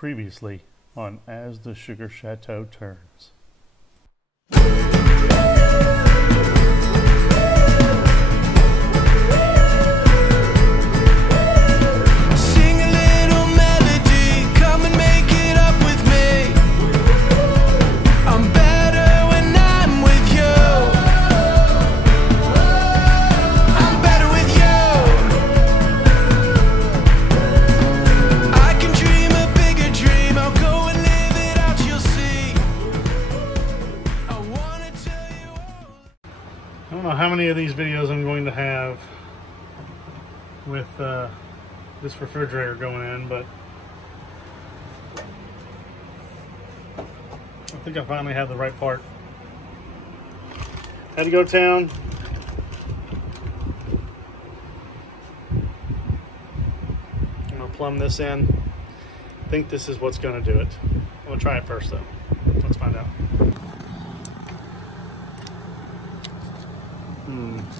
Previously on As the Sugar Chateau Turns. I don't know how many of these videos I'm going to have with this refrigerator going in, but I think I finally have the right part. Had to go to town. I'm going to plumb this in. I think this is what's going to do it. I'm going to try it first though. Let's find out.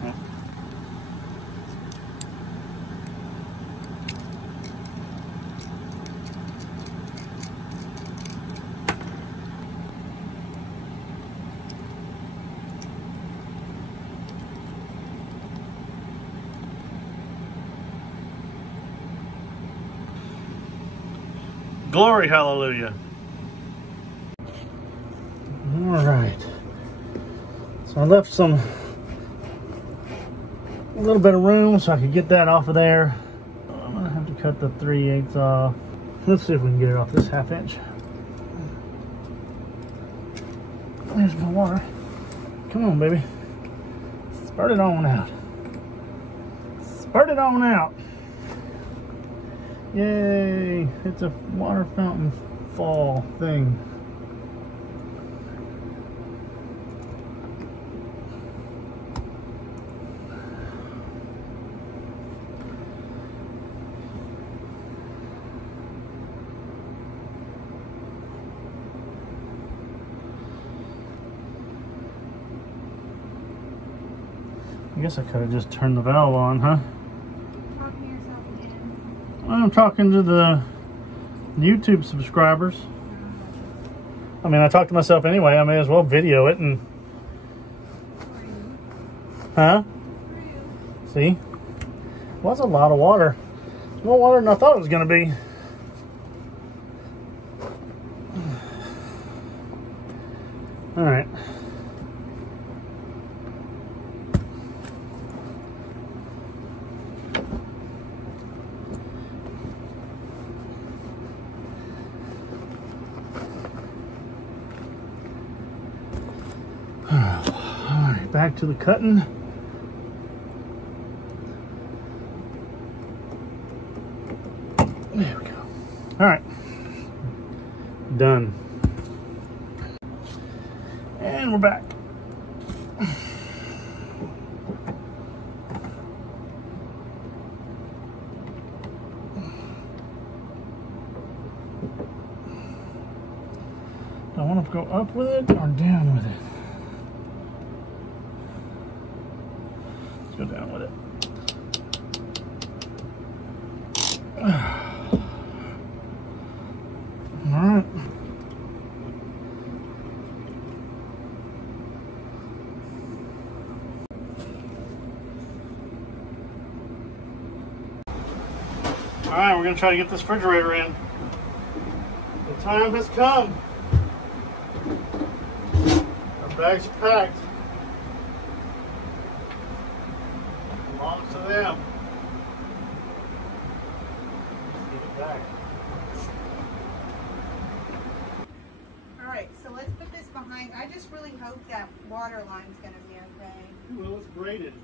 Okay. Glory, hallelujah. All right. So I left a little bit of room so I could get that off of there. I'm gonna have to cut the 3/8 off. Let's see if we can get it off this 1/2 inch. There's my water. Come on, baby. Spurt it on out. Spurt it on out. Yay! It's a water fountain fall thing. I guess I could have just turned the valve on, huh? Talking to yourself again. Well, I'm talking to the YouTube subscribers. I mean, I talk to myself anyway. I may as well video it and... Huh? See? Well, that's a lot of water. More water than I thought it was going to be. All right. Alright, back to the cutting. There we go. Alright. Done. And we're back. Do I want to go up with it or down with it? Go down with it. All right. All right, we're gonna try to get this refrigerator in. The time has come. Our bags are packed. Belongs to them. Let's get it back. Alright, so let's put this behind. I just really hope that water line's going to be okay. Well, it's braided.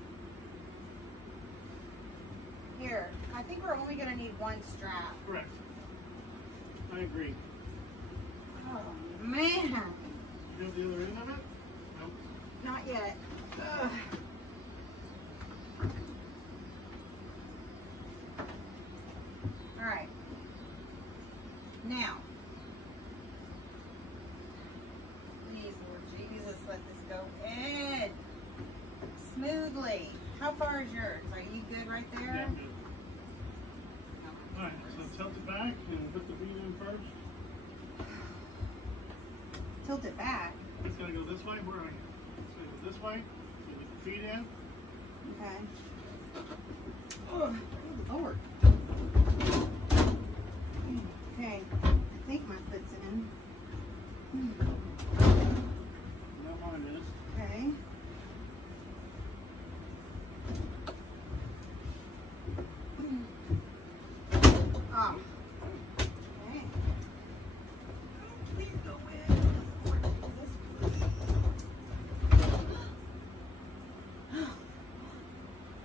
Here, I think we're only going to need one strap. Correct. I agree. Oh, man. You have the other end of it? Nope. Not yet. Ugh. Alright. Now. Please, Lord Jesus, let this go in. Smoothly. How far is yours? Are you good right there? Yeah, good. Alright, so tilt it back and put the bead in first. tilt it back. It's gonna go this way. Where are we? It's gonna go this way. So we put the feet in. Okay. Oh, Lord. Okay. I think my foot's in. Now mine is. Okay. Oh. Okay. Please go in. Lord Jesus, please.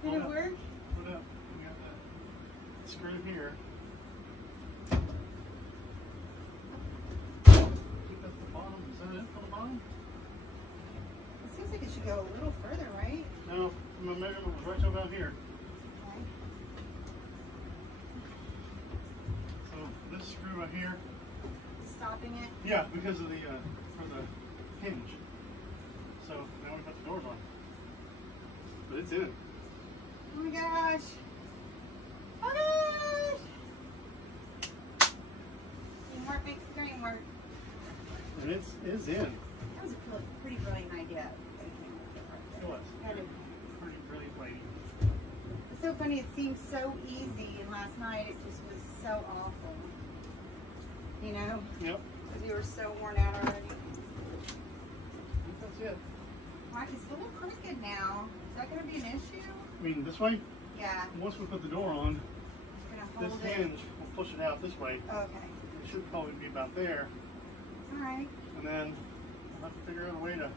Did it work? Put up. We got that screw here. Keep at the bottom. Is that it for the bottom? It seems like it should go a little further, right? No, my measurement was right about here. Okay. So this screw right here. Stopping it. Yeah, because of the for the hinge. So now we put the doors on. But it's in. Oh my gosh. Oh my gosh. Teamwork makes the dream work. And it's in. That was a pretty brilliant idea. It was. Had to- Pretty brilliant lady. It's so funny, it seemed so easy, and last night it just was so awful. You know? Yep. Because you were so worn out already. That's it. Right, it's a little crooked now. Is that going to be an issue? I mean, this way? Yeah. Once we put the door on, It's going to this hold it. hinge will push it out this way. Okay. It should probably be about there. Alright. And then I'll have to figure out a way to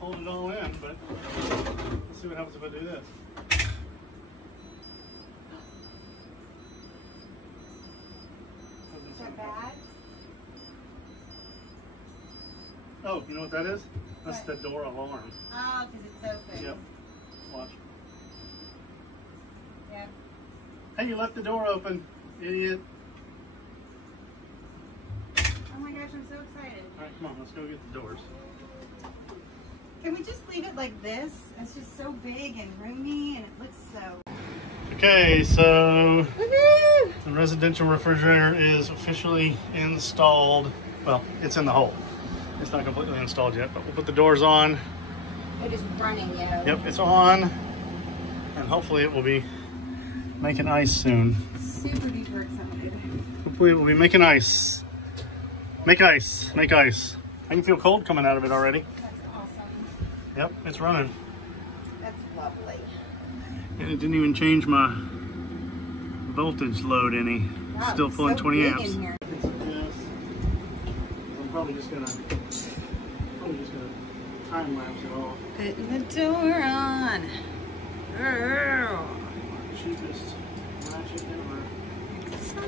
hold it all in, but let's see what happens if I do this. Is that bad? Oh, you know what that is? That's What? the door alarm. Oh, because it's open. Yep. Watch. Yep. Hey, you left the door open, idiot. Oh my gosh, I'm so excited. Alright, come on, let's go get the doors. Can we just leave it like this? It's just so big and roomy, and it looks so... Okay, so Woohoo! the residential refrigerator is officially installed. Well, it's in the hole. It's not completely installed yet, but we'll put the doors on. It is running, yo. Yep, it's on. And hopefully it will be making ice soon. Super duper excited. Hopefully it will be making ice. Make ice, make ice. I can feel cold coming out of it already. That's awesome. Yep, it's running. That's lovely. And it didn't even change my voltage load any. Wow, Still it's pulling so 20 big amps. in here. I'm probably just gonna time lapse it all. Putting the door on. Girl. Cheapest ratchet ever.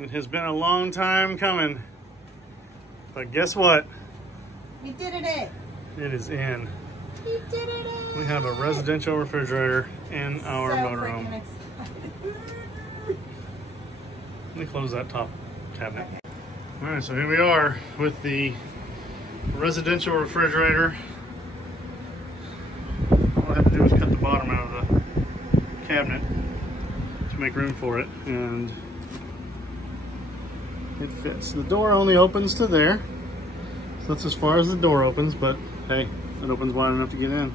It has been a long time coming, but guess what? You did it! It is in. You did it! We have a residential refrigerator in our so motorhome. freaking excited. Let me close that top cabinet. All right, so here we are with the residential refrigerator. All I have to do is cut the bottom out of the cabinet to make room for it, and it fits. The door only opens to there, so that's as far as the door opens, but hey, it opens wide enough to get in.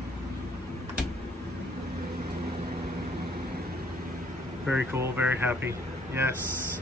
Very cool, very happy. Yes.